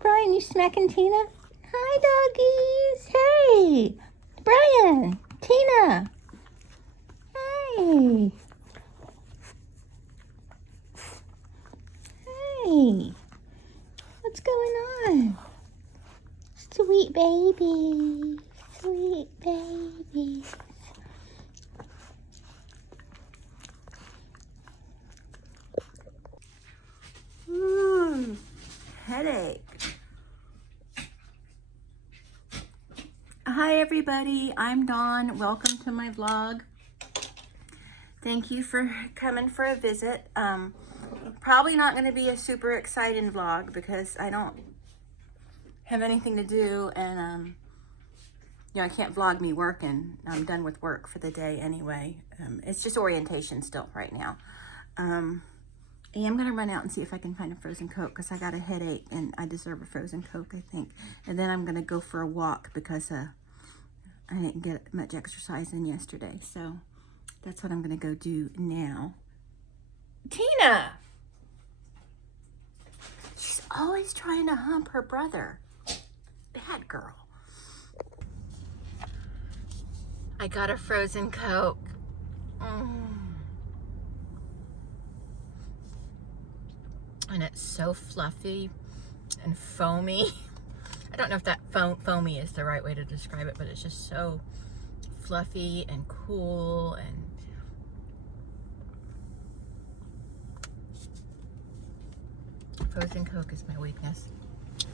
Brian, you smacking Tina? Hi, doggies. Hey, Brian, Tina. Hey. Hey. What's going on? Sweet baby. Sweet baby. Headache. Hi everybody, I'm Dawn. Welcome to my vlog. Thank you for coming for a visit. Probably not going to be a super exciting vlog because I don't have anything to do, and you know, I can't vlog me working. I'm done with work for the day anyway. It's just orientation still right now. I am going to run out and see if I can find a frozen Coke because I got a headache and I deserve a frozen Coke, I think. And then I'm going to go for a walk because I didn't get much exercise in yesterday. So that's what I'm going to go do now. Tina! She's always trying to hump her brother. Bad girl. I got a frozen Coke. And it's so fluffy and foamy. I don't know if that foamy is the right way to describe it, but it's just so fluffy and cool. And frozen Coke is my weakness.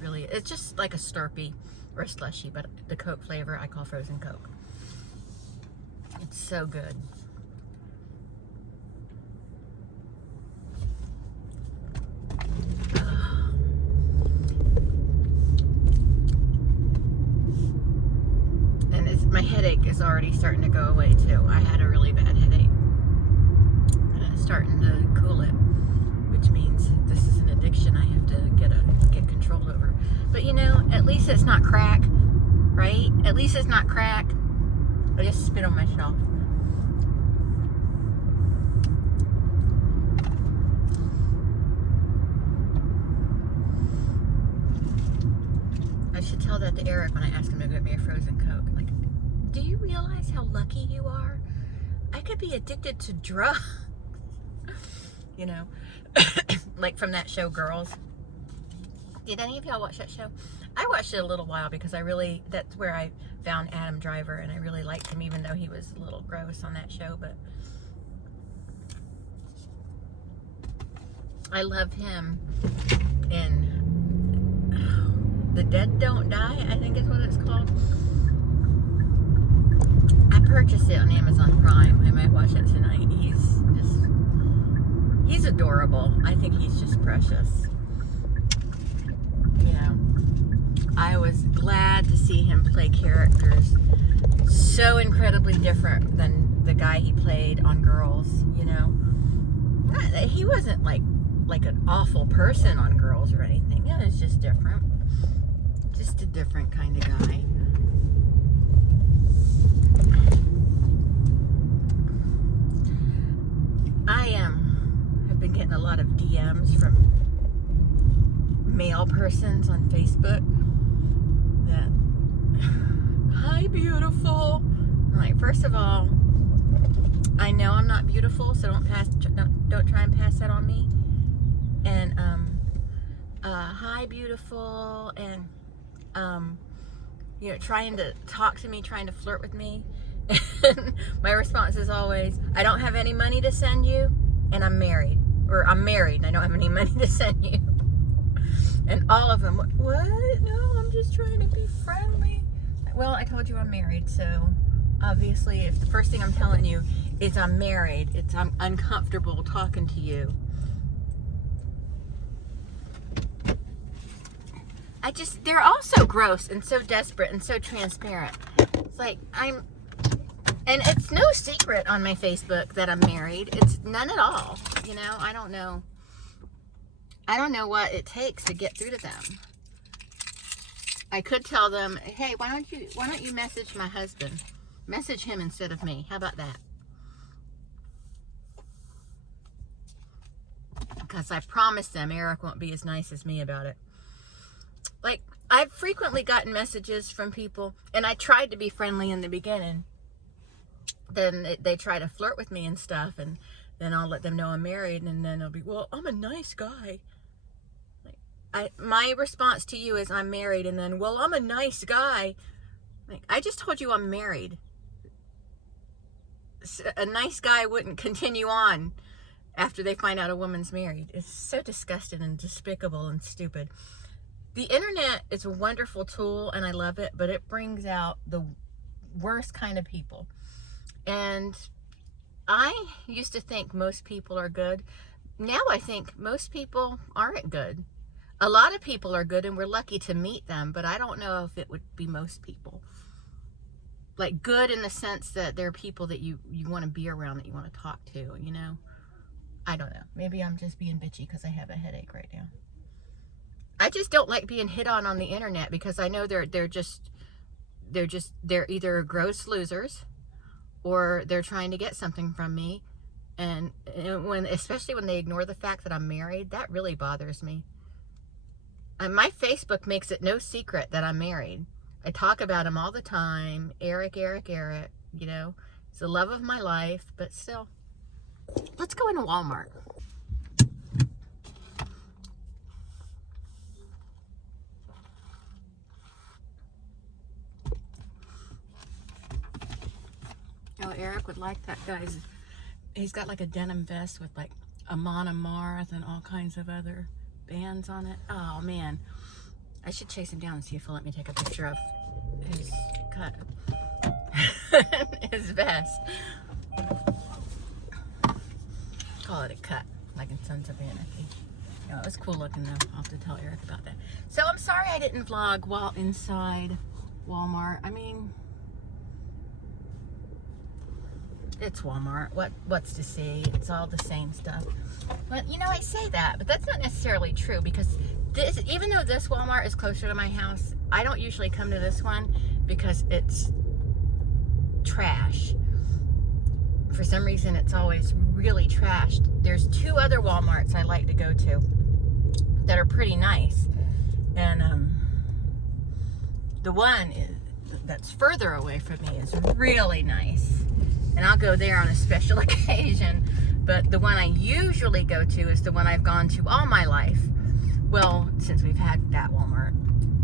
Really, it's just like a Slurpee or a slushy, but the Coke flavor I call frozen Coke. It's so good. My headache is already starting to go away too. I had a really bad headache and it's starting to cool it, which means this is an addiction I have to get control over. But you know, at least it's not crack, right? At least it's not crack. I just spit on myself. I should tell that to Eric when I ask him to get me a frozen Coke. Like, do you realize how lucky you are? I could be addicted to drugs. You know, like from that show, Girls. Did any of y'all watch that show? I watched it a little while because that's where I found Adam Driver, and I really liked him, even though he was a little gross on that show. But I love him in The Dead Don't Die, I think is what it's called. I purchased it on Amazon Prime. I might watch it tonight. He's adorable. I think he's just precious. You know, I was glad to see him play characters so incredibly different than the guy he played on Girls, you know. He wasn't like an awful person on Girls or anything. It was just different. Just a different kind of guy. I have been getting a lot of DMs from male persons on Facebook that, hi beautiful. I'm like, first of all, I know I'm not beautiful, so don't try and pass that on me. And hi beautiful, and you know, trying to talk to me, trying to flirt with me. And my response is always, I don't have any money to send you, and I'm married. Or I'm married and I don't have any money to send you. And all of them, what? No, I'm just trying to be friendly. Well, I told you I'm married, so obviously if the first thing I'm telling you is I'm married, I'm uncomfortable talking to you. They're all so gross and so desperate and so transparent. It's like, and it's no secret on my Facebook that I'm married. It's none at all. You know, I don't know what it takes to get through to them. I could tell them, hey, why don't you message my husband? Message him instead of me. How about that? Because I promised them Eric won't be as nice as me about it. I've frequently gotten messages from people, and I tried to be friendly in the beginning. Then they try to flirt with me and stuff, and then I'll let them know I'm married, and then they'll be, well, I'm a nice guy. My response to you is, I'm married, and then, well, I'm a nice guy. Like, I just told you I'm married. A nice guy wouldn't continue on after they find out a woman's married. It's so disgusting and despicable and stupid. The internet is a wonderful tool, and I love it, but it brings out the worst kind of people. And I used to think most people are good. Now I think most people aren't good. A lot of people are good, and we're lucky to meet them, but I don't know if it would be most people. Like, good in the sense that they're people that you want to be around, that you want to talk to, you know? I don't know. Maybe I'm just being bitchy because I have a headache right now. I just don't like being hit on the internet, because I know they're either gross losers, or they're trying to get something from me. And especially when they ignore the fact that I'm married, that really bothers me. And my Facebook makes it no secret that I'm married. I talk about him all the time. Eric, you know, he's the love of my life, but still. Let's go into Walmart. Oh, Eric would like that, guys. He's got like a denim vest with like Amon Amarth and all kinds of other bands on it. Oh, man. I should chase him down and see if he'll let me take a picture of his cut. His vest. Call it a cut, like in Sons of Anarchy. You know, it was cool looking though. I'll have to tell Eric about that. So I'm sorry I didn't vlog while inside Walmart. I mean, it's Walmart. What's to see? It's all the same stuff. But you know, I say that, but that's not necessarily true, because even though this Walmart is closer to my house, I don't usually come to this one because it's trash. For some reason, it's always really trashed. There's 2 other Walmarts I like to go to that are pretty nice, and the one that's further away from me is really nice, and I'll go there on a special occasion. But the one I usually go to is the one I've gone to all my life. Well, since we've had that Walmart.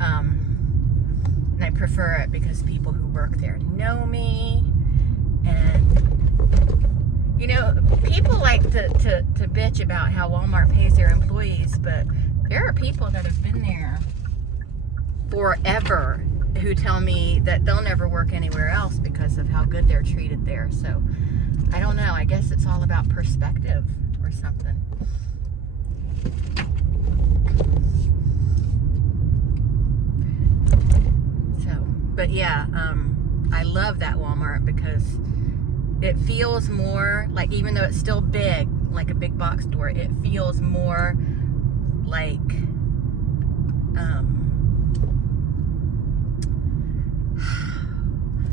And I prefer it because people who work there know me. And, you know, people like to bitch about how Walmart pays their employees, but there are people that have been there forever who tell me that they'll never work anywhere else because of how good they're treated there. So, I don't know. I guess it's all about perspective or something. But yeah, I love that Walmart because it feels more like, even though it's still big, like a big box store, it feels more like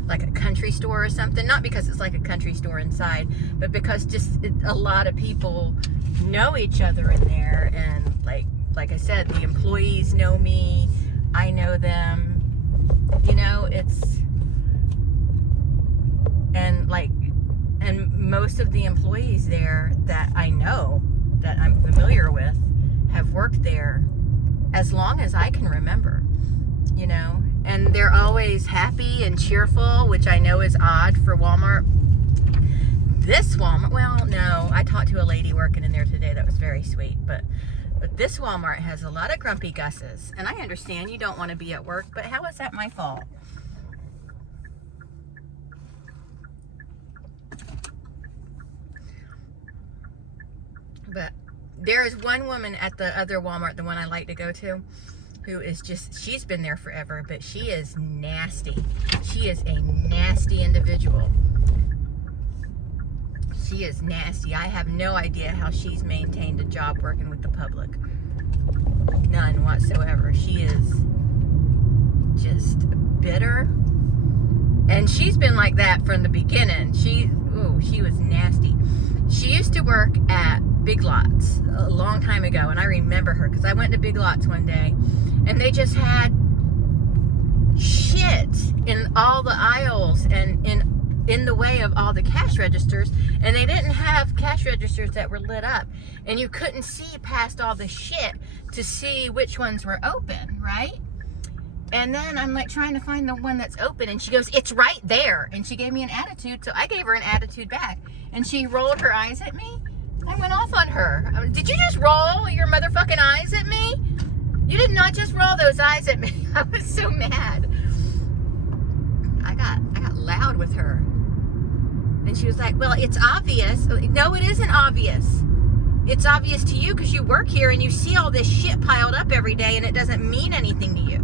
a country store or something. Not because it's like a country store inside, but because just a lot of people know each other in there, and like I said, the employees know me, I know them. You know, and most of the employees there that I know, that I'm familiar with, have worked there as long as I can remember, you know, and they're always happy and cheerful, which I know is odd for Walmart. This Walmart, well, no, I talked to a lady working in there today that was very sweet, but this Walmart has a lot of grumpy Gusses, and I understand you don't want to be at work, but how is that my fault? But there is one woman at the other Walmart, the one I like to go to, who is just, she's been there forever, but she is nasty. She is a nasty individual. She is nasty. I have no idea how she's maintained a job working with the public. None whatsoever. She is just bitter. And she's been like that from the beginning. She was nasty. She used to work at Big Lots a long time ago, and I remember her because I went to Big Lots one day, and they just had shit in all the aisles and in the way of all the cash registers, and they didn't have cash registers that were lit up, and you couldn't see past all the shit to see which ones were open, right? And then I'm like trying to find the one that's open, and she goes, "It's right there." And she gave me an attitude, so I gave her an attitude back, and she rolled her eyes at me. I went off on her. Did you just roll your motherfucking eyes at me? You did not just roll those eyes at me. I was so mad. I got loud with her. And she was like, "Well, it's obvious." No, it isn't obvious. It's obvious to you because you work here and you see all this shit piled up every day, and it doesn't mean anything to you.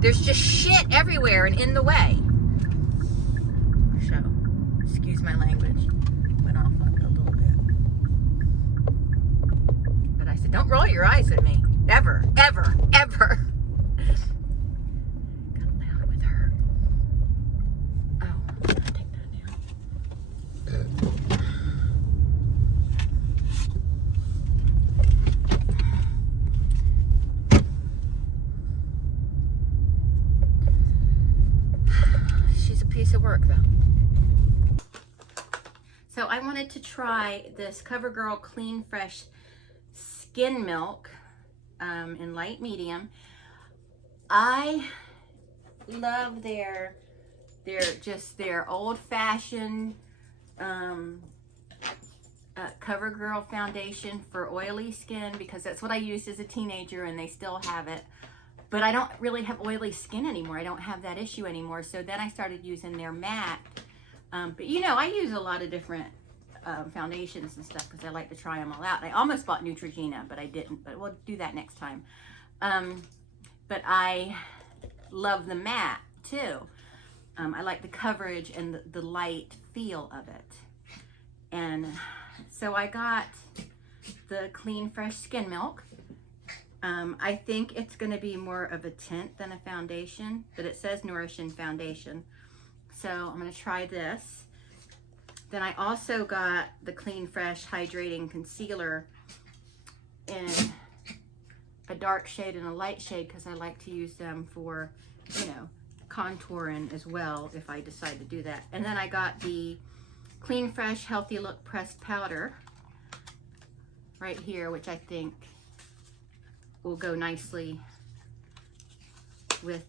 There's just shit everywhere and in the way. So, excuse my language. Went off on it a little bit. But I said, don't roll your eyes at me. Ever, ever, ever. Got loud with her. Oh, I'm gonna take that down. She's a piece of work, though. So I wanted to try this Covergirl Clean Fresh Skin Milk in light medium. I love their old-fashioned Covergirl foundation for oily skin, because that's what I used as a teenager and they still have it. But I don't really have oily skin anymore. I don't have that issue anymore. So then I started using their matte. But you know, I use a lot of different foundations and stuff because I like to try them all out. I almost bought Neutrogena, but I didn't. But we'll do that next time. But I love the matte too. I like the coverage and the light feel of it. And so I got the Clean Fresh Skin Milk. I think it's going to be more of a tint than a foundation, but it says Nourishing Foundation. So I'm going to try this. Then I also got the Clean Fresh Hydrating Concealer in a dark shade and a light shade because I like to use them for, you know, contouring as well if I decide to do that. And then I got the Clean Fresh Healthy Look Pressed Powder right here, which I think will go nicely with,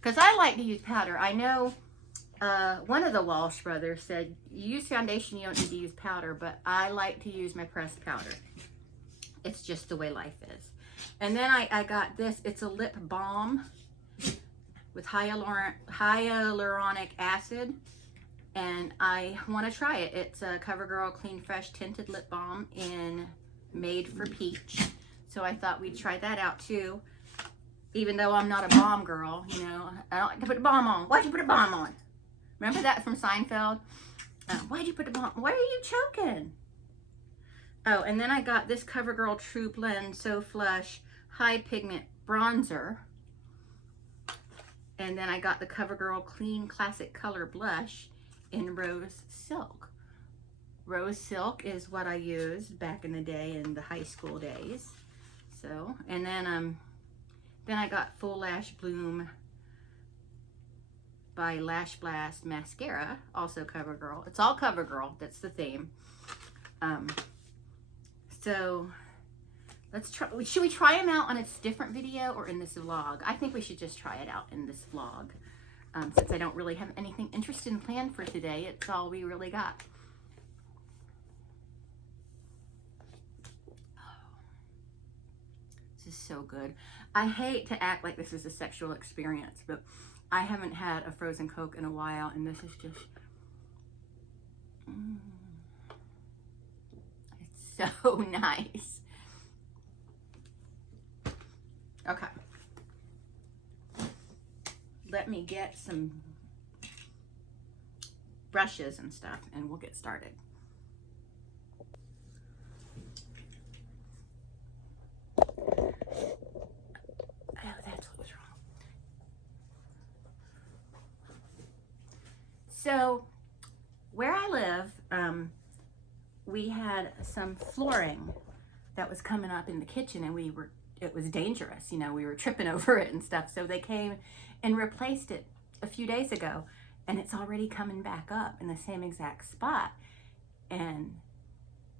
because I like to use powder. I know one of the Walsh brothers said, you use foundation, you don't need to use powder, but I like to use my pressed powder. It's just the way life is. And then I got this. It's a lip balm with hyaluronic acid, and I want to try it. It's a Covergirl Clean Fresh Tinted Lip Balm in Made for Peach. So I thought we'd try that out too. Even though I'm not a balm girl, you know, I don't like to put a balm on. Why'd you put a balm on? Remember that from Seinfeld? Why'd you put a balm? Why are you choking? Oh, and then I got this Covergirl True Blend So Flush High Pigment Bronzer. And then I got the Covergirl Clean Classic Color Blush in Rose Silk. Rose Silk is what I used back in the day in the high school days. So, and then I got Full Lash Bloom by Lash Blast Mascara, also Covergirl. It's all Covergirl, that's the theme. So let's try, should we try them out on a different video or in this vlog? I think we should just try it out in this vlog. Since I don't really have anything interesting planned for today, it's all we really got. Is so good. I hate to act like this is a sexual experience, but I haven't had a frozen Coke in a while, and this is just it's so nice. Okay, let me get some brushes and stuff and we'll get started. So where I live, we had some flooring that was coming up in the kitchen, and we were it was dangerous. You know, we were tripping over it and stuff. So they came and replaced it a few days ago, and it's already coming back up in the same exact spot. And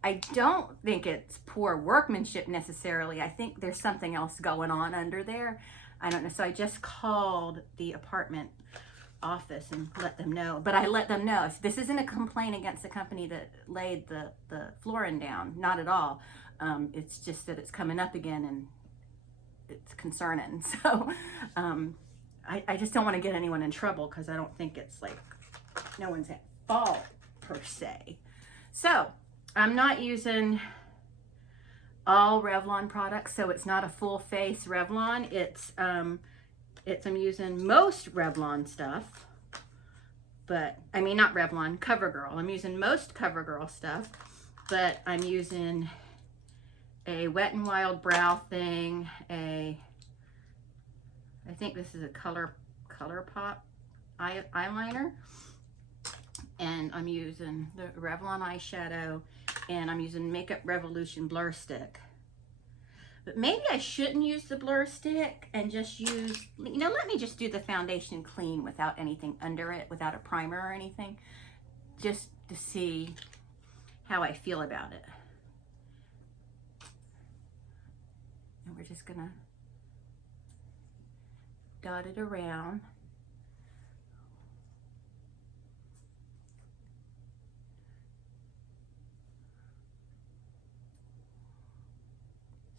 I don't think it's poor workmanship necessarily. I think there's something else going on under there. I don't know. So I just called the apartment office and let them know. But I let them know, this isn't a complaint against the company that laid the flooring down. Not at all. It's just that it's coming up again and it's concerning. So I just don't want to get anyone in trouble, because I don't think it's like no one's at fault per se. So I'm not using all Revlon products, so it's not a full face Revlon. I'm using most Revlon stuff, but I mean, not Revlon, Covergirl. I'm using most Covergirl stuff, but I'm using a Wet n Wild brow thing, I think this is a Color Pop eyeliner, and I'm using the Revlon eyeshadow, and I'm using Makeup Revolution blur stick. But maybe I shouldn't use the blur stick and just use, you know, let me just do the foundation clean without anything under it, without a primer or anything, just to see how I feel about it. And we're just gonna dot it around.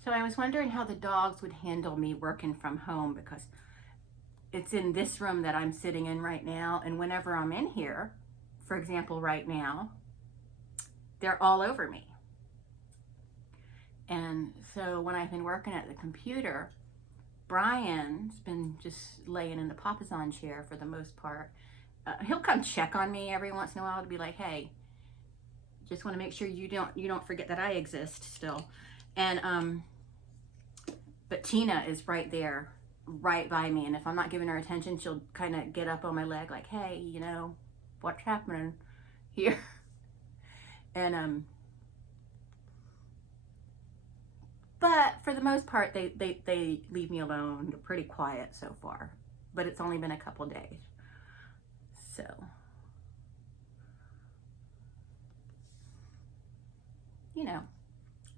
So I was wondering how the dogs would handle me working from home, because it's in this room that I'm sitting in right now, and whenever I'm in here, for example right now, they're all over me. And so when I've been working at the computer, Brian's been just laying in the papasan chair for the most part. He'll come check on me every once in a while to be like, hey, just want to make sure you don't forget that I exist still. And but Tina is right there, right by me, and if I'm not giving her attention, she'll kind of get up on my leg like, hey, you know, what's happening here? And but for the most part, they leave me alone. They're pretty quiet so far, but it's only been a couple days, so you know,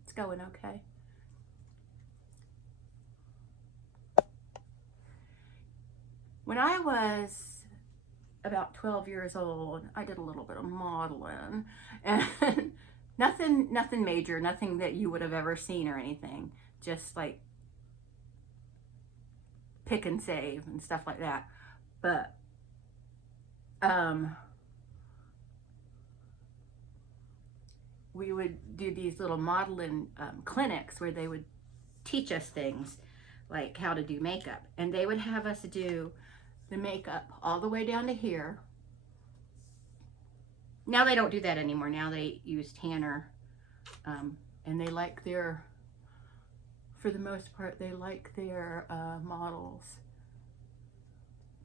it's going okay. When I was about 12 years old, I did a little bit of modeling, and nothing major, nothing that you would have ever seen or anything, just like pick and save and stuff like that. But we would do these little modeling clinics where they would teach us things like how to do makeup, and they would have us do the makeup all the way down to here. Now they don't do that anymore. Now they use tanner, and they like their, for the most part, they like their models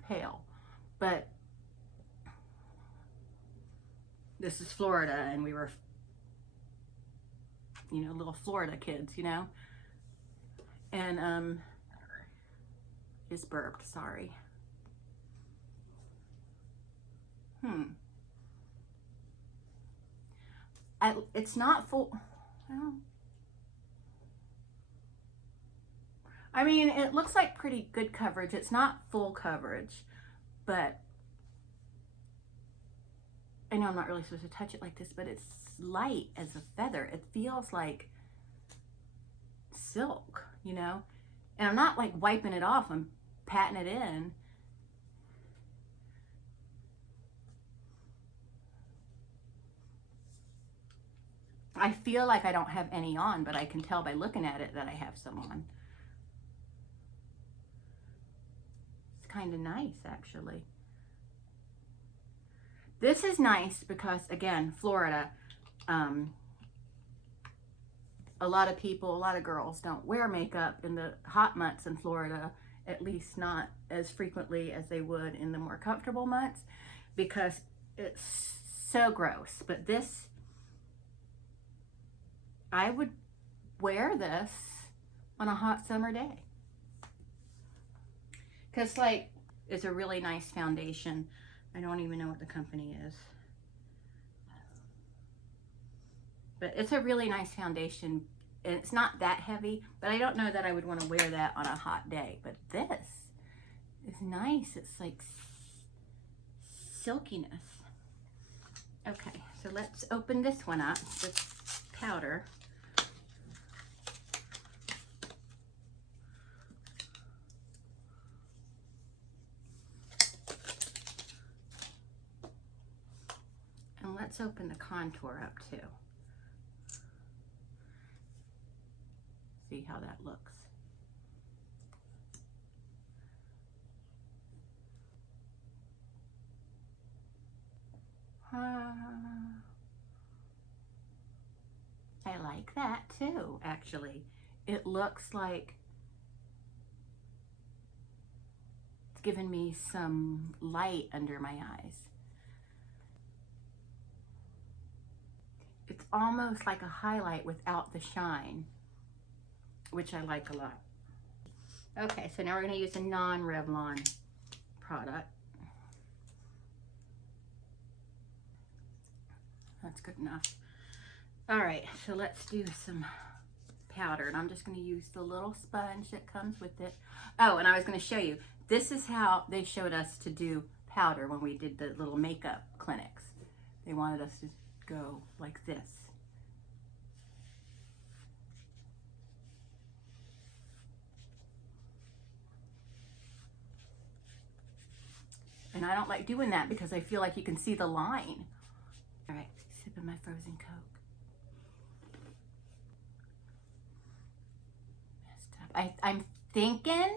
pale. But this is Florida, and we were, you know, little Florida kids, you know. And just burped, sorry. It's not full, well, I mean, it looks like pretty good coverage. It's not full coverage, but I know I'm not really supposed to touch it like this, but it's light as a feather. It feels like silk, you know? And I'm not like wiping it off, I'm patting it in. I feel like I don't have any on, but I can tell by looking at it that I have some on. It's kind of nice, actually. This is nice because, again, Florida, a lot of people, a lot of girls don't wear makeup in the hot months in Florida, at least not as frequently as they would in the more comfortable months, because it's so gross. But this, I would wear this on a hot summer day. Because, like, it's a really nice foundation. I don't even know what the company is. But it's a really nice foundation. And it's not that heavy, but I don't know that I would want to wear that on a hot day. But this is nice. It's like silkiness. Okay, so let's open this one up, this powder. And let's open the contour up too. See how that looks. I like that too, actually. It looks like it's giving me some light under my eyes. It's almost like a highlight without the shine, which I like a lot. Okay, so now we're going to use a non-Revlon product. That's good enough. All right, so let's do some powder, and I'm just going to use the little sponge that comes with it. Oh, and I was going to show you, this is how they showed us to do powder when we did the little makeup clinics. They wanted us to go like this. And I don't like doing that because I feel like you can see the line. All right, sipping my frozen Coke. I'm thinking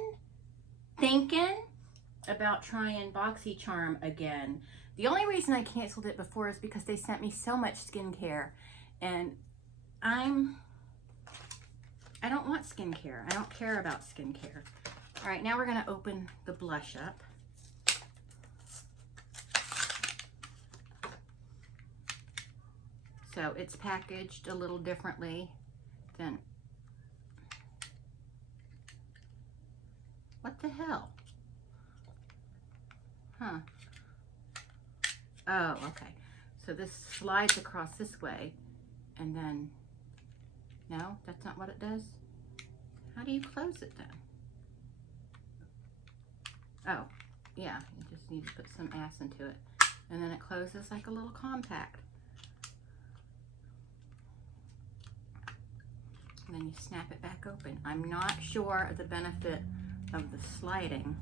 about trying BoxyCharm again. The only reason I canceled it before is because they sent me so much skincare, and I don't want skincare. I don't care about skincare. All right, now we're gonna open the blush up. So it's packaged a little differently than, what the hell? Huh. Oh, okay. So this slides across this way, and then, no, that's not what it does? How do you close it then? Oh, yeah, you just need to put some ass into it. And then it closes like a little compact. And then you snap it back open. I'm not sure of the benefit of the sliding.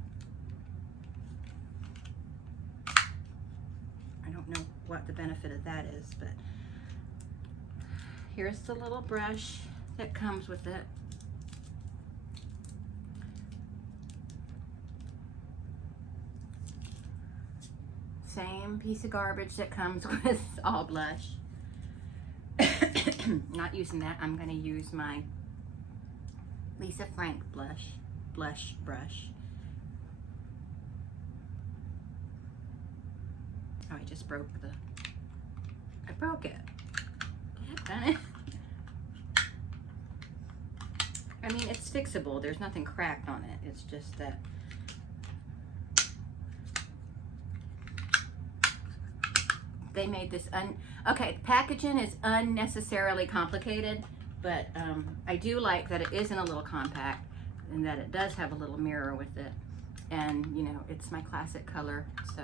I don't know what the benefit of that is, but here's the little brush that comes with it. Same piece of garbage that comes with all blush. Not using that. I'm going to use my Lisa Frank blush brush. Oh, I just broke the, I broke it. Dang it. I mean, it's fixable. There's nothing cracked on it. It's just that they made this okay, packaging is unnecessarily complicated, but I do like that it is in a little compact and that it does have a little mirror with it, and you know, it's my classic color. So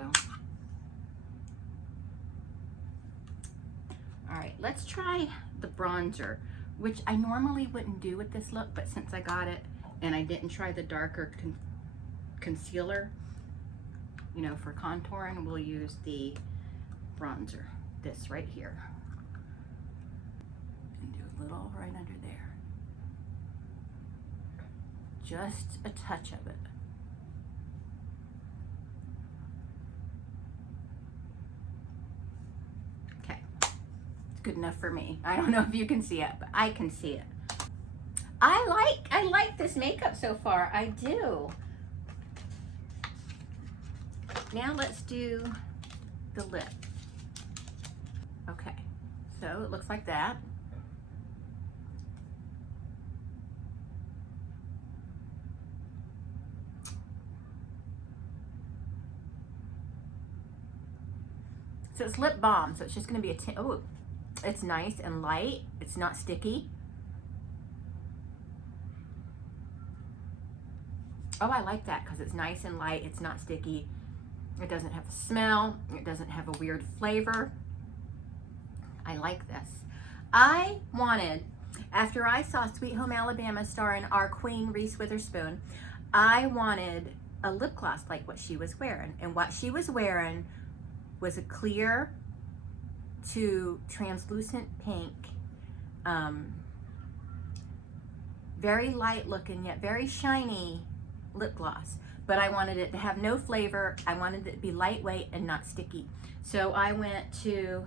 all right, let's try the bronzer, which I normally wouldn't do with this look, but since I got it and I didn't try the darker concealer, you know, for contouring, we'll use the bronzer, this right here, and do a little right under there, just a touch of it. Okay, it's good enough for me. I don't know if you can see it, but I can see it. I like this makeup so far. I do. Now let's do the lip. Okay, so it looks like that. So it's lip balm, so it's just gonna be oh, it's nice and light. It's not sticky. Oh, I like that because it's nice and light. It's not sticky. It doesn't have a smell. It doesn't have a weird flavor. I like this. I wanted, after I saw Sweet Home Alabama starring our queen, Reese Witherspoon, I wanted a lip gloss like what she was wearing. And what she was wearing was a clear to translucent pink, very light looking yet very shiny lip gloss. But I wanted it to have no flavor. I wanted it to be lightweight and not sticky. So I went to,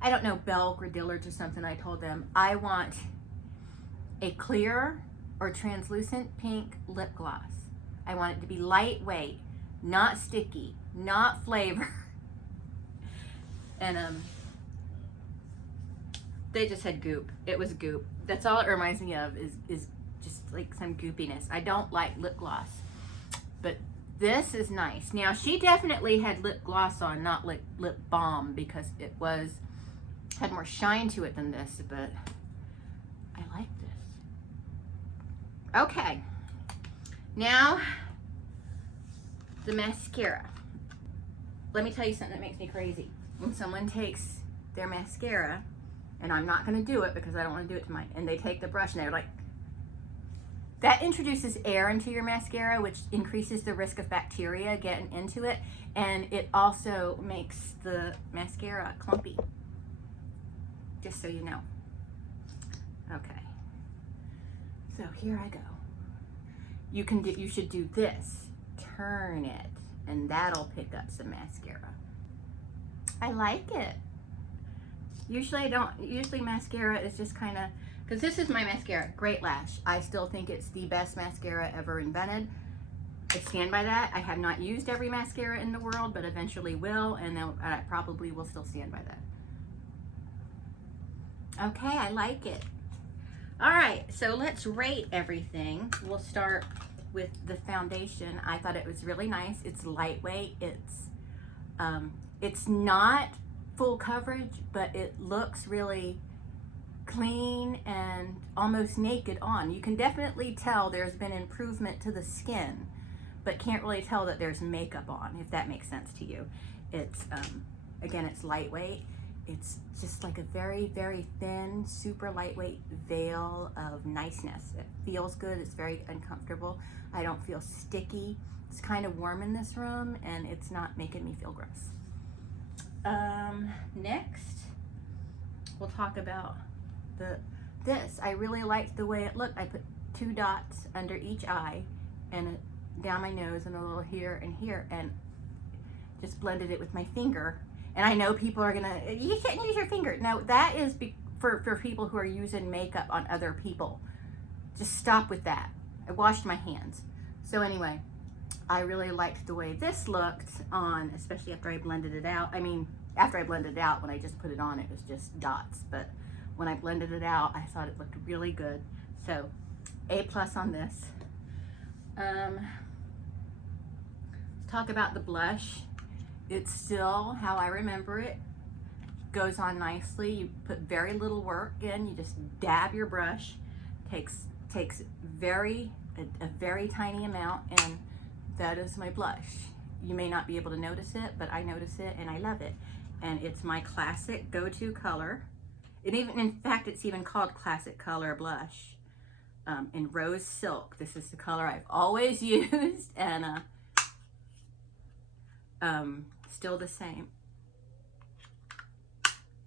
I don't know, Belk or Dillard's or something. I told them I want a clear or translucent pink lip gloss. I want it to be lightweight, not sticky, not flavor. And they just had goop. It was goop. That's all it reminds me of is just like some goopiness. I don't like lip gloss, but this is nice. Now she definitely had lip gloss on, not lip balm, because it had more shine to it than this, but I like this. Okay, now the mascara. Let me tell you something that makes me crazy. When someone takes their mascara, and I'm not going to do it because I don't want to do it to mine, and they take the brush and they're like, that introduces air into your mascara, which increases the risk of bacteria getting into it, and it also makes the mascara clumpy. Just so you know. Okay. So here I go. You should do this. Turn it, and that'll pick up some mascara. I like it. Usually mascara is just kind of, because this is my mascara, Great Lash. I still think it's the best mascara ever invented. I stand by that. I have not used every mascara in the world, but eventually will, and then I probably will still stand by that. Okay, I like it. All right, so let's rate everything. We'll start with the foundation. I thought it was really nice. It's lightweight. It's not full coverage, but it looks really clean and almost naked on. You can definitely tell there's been improvement to the skin, but can't really tell that there's makeup on, if that makes sense to you. It's again, it's lightweight. It's just like a very, very thin, super lightweight veil of niceness. It feels good. It's very uncomfortable. I don't feel sticky. It's kind of warm in this room, and it's not making me feel gross. Next, we'll talk about this. I really liked the way it looked. I put 2 dots under each eye and down my nose and a little here and here, and just blended it with my finger. And I know people are gonna, you can't use your finger. No, that is for people who are using makeup on other people. Just stop with that. I washed my hands. So anyway, I really liked the way this looked on, especially after I blended it out. I mean, after I blended it out, when I just put it on, it was just dots. But when I blended it out, I thought it looked really good. So, A+ on this. Let's talk about the blush. It's still how I remember it. Goes on nicely. You put very little work in. You just dab your brush. Takes a very tiny amount, and that is my blush. You may not be able to notice it, but I notice it and I love it. And it's my classic go-to color. In fact, it's even called Classic Color Blush in Rose Silk. This is the color I've always used, and still the same.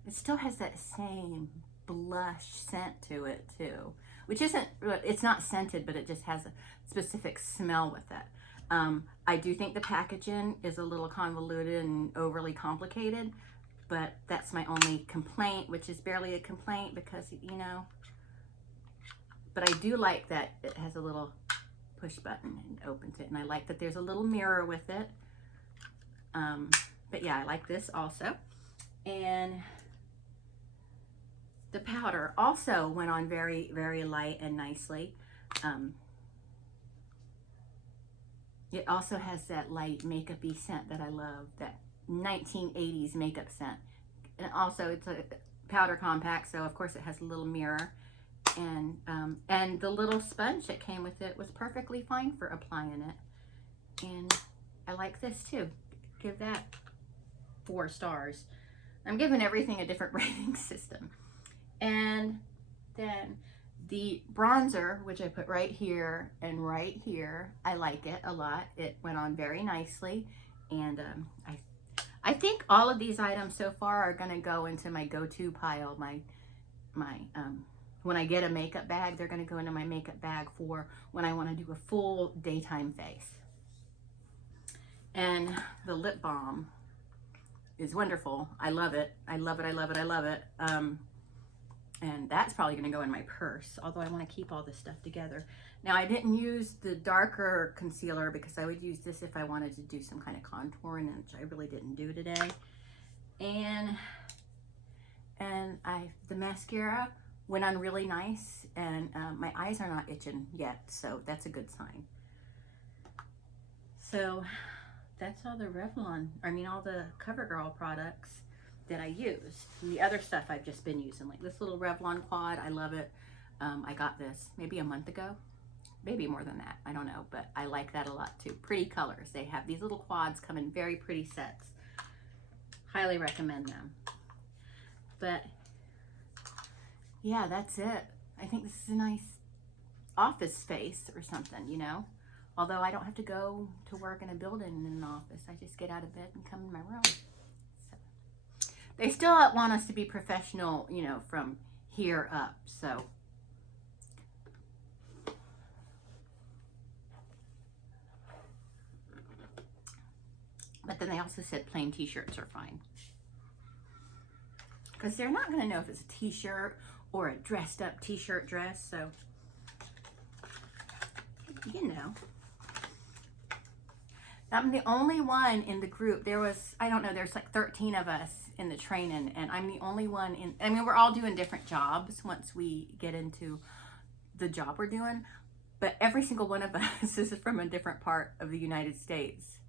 It still has that same blush scent to it too, which isn't, it's not scented, but it just has a specific smell with it. I do think the packaging is a little convoluted and overly complicated, but that's my only complaint, which is barely a complaint because, you know, but I do like that it has a little push button and opens it, and I like that there's a little mirror with it. But yeah, I like this also. And the powder also went on very, very light and nicely. It also has that light makeup-y scent that I love, that 1980s makeup scent. And also it's a powder compact, so of course it has a little mirror. And the little sponge that came with it was perfectly fine for applying it. And I like this too. Give that 4 stars. I'm giving everything a different rating system. And then the bronzer, which I put right here and right here, I like it a lot. It went on very nicely. And I think all of these items so far are going to go into my go-to pile. When I get a makeup bag, they're going to go into my makeup bag for when I want to do a full daytime face. And the lip balm is wonderful. I love it. I love it. I love it. I love it. And that's probably going to go in my purse, although I want to keep all this stuff together. Now, I didn't use the darker concealer because I would use this if I wanted to do some kind of contouring, which I really didn't do today. And the mascara went on really nice, and my eyes are not itching yet, so that's a good sign. So that's all the all the Covergirl products that I use. And the other stuff I've just been using, like this little Revlon quad, I love it. I got this maybe a month ago, maybe more than that, I don't know, but I like that a lot too. Pretty colors. They have these little quads come in very pretty sets. Highly recommend them. But yeah, that's it. I think this is a nice office space or something, you know? Although I don't have to go to work in a building in an office. I just get out of bed and come in my room. So, they still want us to be professional, you know, from here up, so. But then they also said plain t-shirts are fine. Because they're not going to know if it's a t-shirt or a dressed up t-shirt dress, so, you know. I'm the only one in the group. There was, I don't know, there's like 13 of us in the training, and I'm the only one in, I mean, we're all doing different jobs once we get into the job we're doing, but every single one of us is from a different part of the United States.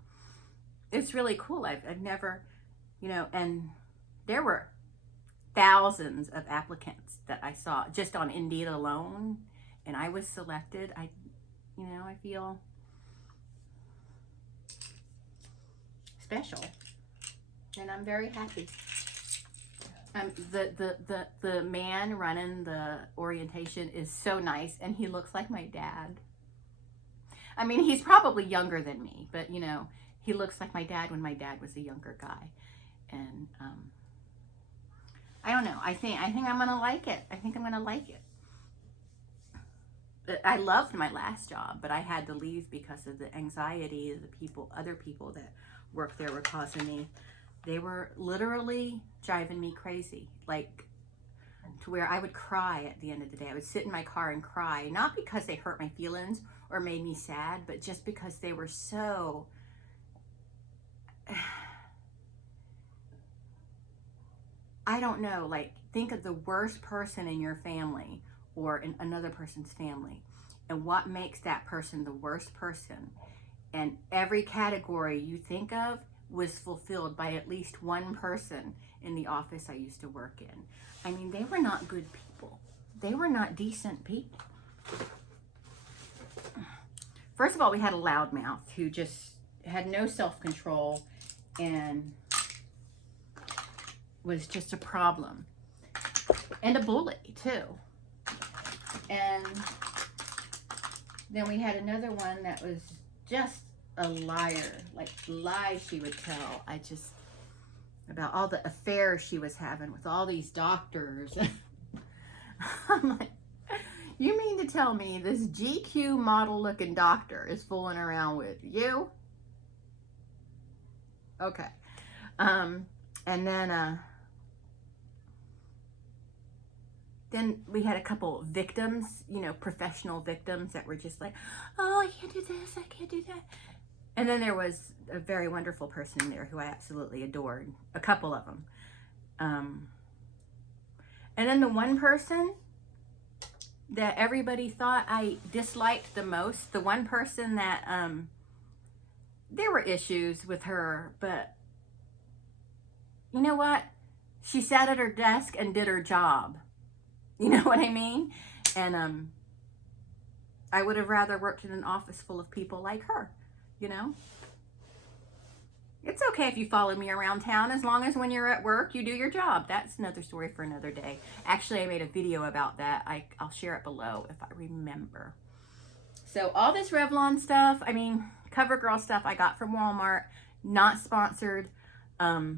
It's really cool. I've never, you know, and there were thousands of applicants that I saw just on Indeed alone, and I was selected. I feel special, and I'm very happy. The man running the orientation is so nice, and he looks like my dad. I mean, he's probably younger than me, but you know, he looks like my dad when my dad was a younger guy. And I don't know. I think I'm gonna like it. I think I'm gonna like it. But I loved my last job, but I had to leave because of the anxiety of the other people that worked there were causing me. They were literally driving me crazy, like to where I would cry at the end of the day. I would sit in my car and cry, not because they hurt my feelings or made me sad, but just because they were so I don't know, like think of the worst person in your family or in another person's family, and what makes that person the worst person. And every category you think of was fulfilled by at least one person in the office I used to work in. I mean, they were not good people. They were not decent people. First of all, we had a loudmouth who just had no self-control and was just a problem. And a bully, too. And then we had another one that was just a liar, like lies she would tell. About all the affairs she was having with all these doctors. I'm like, you mean to tell me this GQ model looking doctor is fooling around with you? Okay. And then we had a couple victims, you know, professional victims that were just like, oh, I can't do this, I can't do that. And then there was a very wonderful person there who I absolutely adored, a couple of them. And then the one person that everybody thought I disliked the most, the one person that, there were issues with her, but you know what? She sat at her desk and did her job. You know what I mean? And I would have rather worked in an office full of people like her, you know? It's okay if you follow me around town, as long as when you're at work, you do your job. That's another story for another day. Actually, I made a video about that. I'll share it below if I remember. So all this Revlon stuff, I mean, Covergirl stuff I got from Walmart, not sponsored, but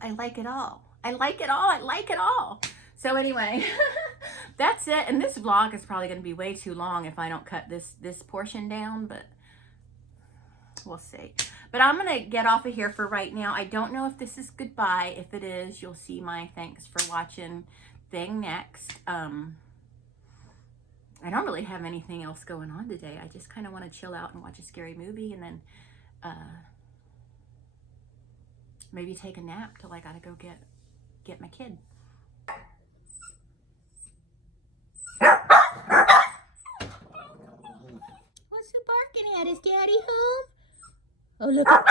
I like it all. I like it all. I like it all. So anyway, that's it. And this vlog is probably going to be way too long if I don't cut this portion down, but we'll see. But I'm going to get off of here for right now. I don't know if this is goodbye. If it is, you'll see my thanks for watching thing next. I don't really have anything else going on today. I just kind of want to chill out and watch a scary movie, and then maybe take a nap till I got to go get my kid. What's who barking at? Is Daddy home? Oh, look at